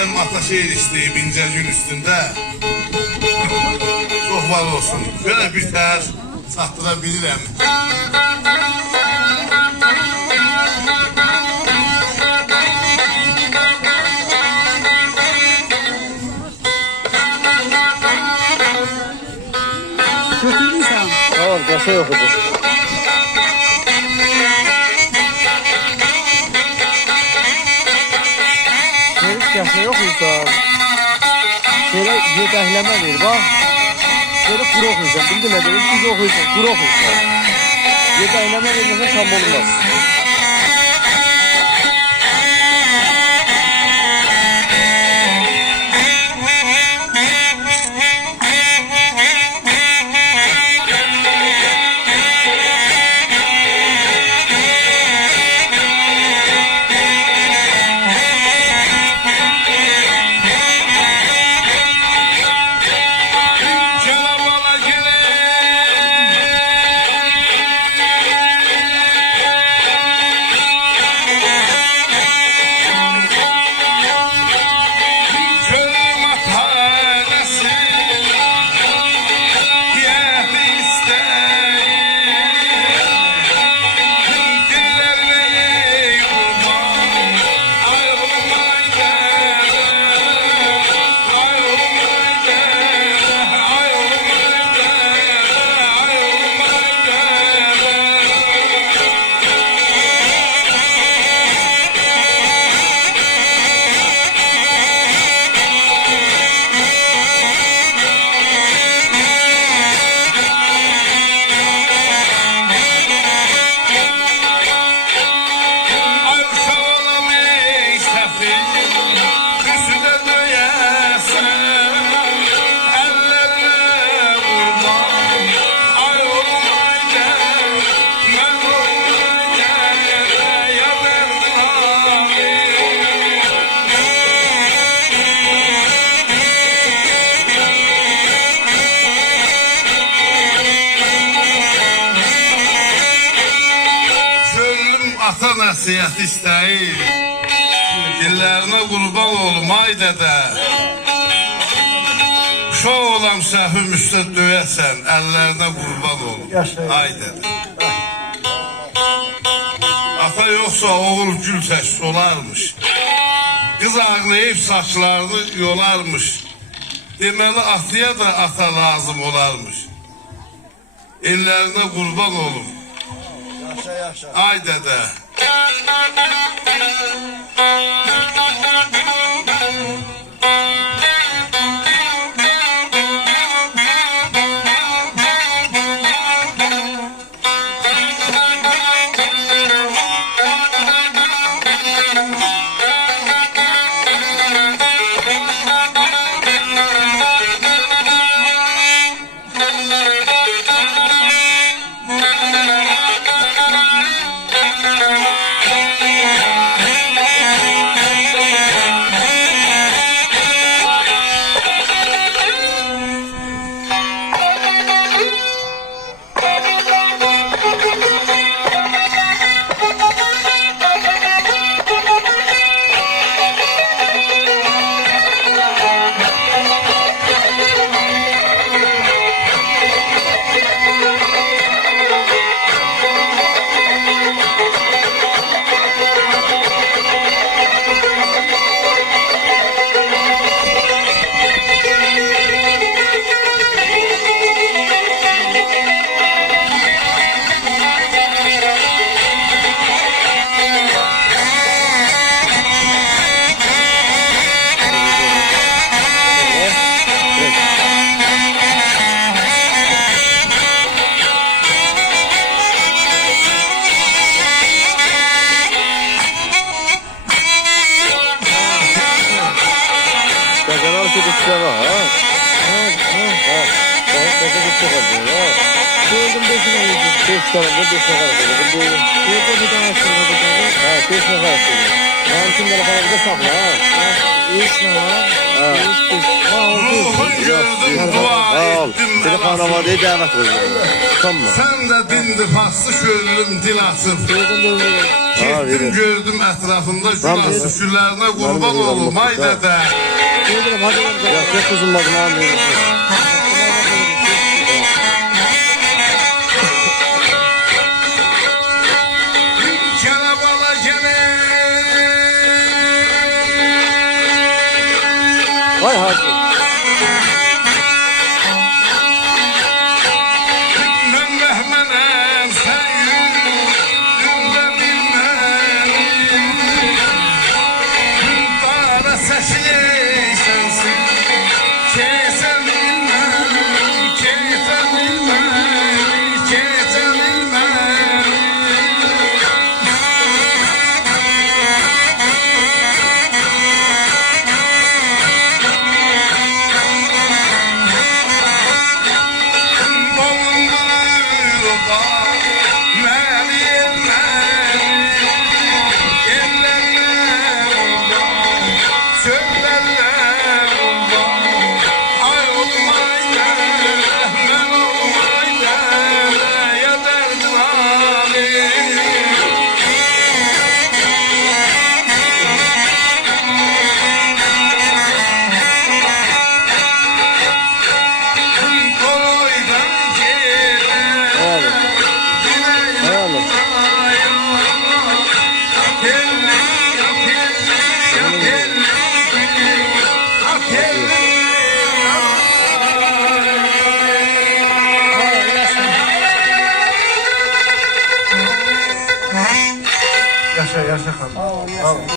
Benim Ataşehir isteyip ince gün üstünde. Çok var olsun. Böyle bir tər çatdırabilirim. Götürdün sen. Tamam, kasa yok idi. Kasa yok idi. Şöyle yedekleme ver bak. Şöyle kuru okuyacağım. Bildin mi? Düz okuyacağım. Kuru okuyacağım. Yedekleme vermesen tam olmaz. Ata nəsiyyət istəyir, dillərinə qurban olum ay dədə. Uşaq olam səhvim üstə döyəsən, əllərinə qurban olum ay dədə. Ata yoxsa oğul gül tək olarmış, qız ağlayıb saçlarını yolarmış. Deməli ataya da ata lazım olarmış. Ellərinə qurban olum ay dədə. Sen de dindi faslı şöllüm dil asıp Getdim verin. gördüm ətrafında Tamam, günah verin. şükürlərinə qurban verin, olum. Allah Ay Allah. dədə. Gelirim hadi. Yok yok kızım bakın abi. Kərabala gələ. Vay hacı. Mən rəhmənəm, sən yüzündə bilməni. Dara səsləyəsənsin, kəsən bilməni, kəsən bilməni, kəsən bilməni. Hayalım. Yaşa yaşa kalın.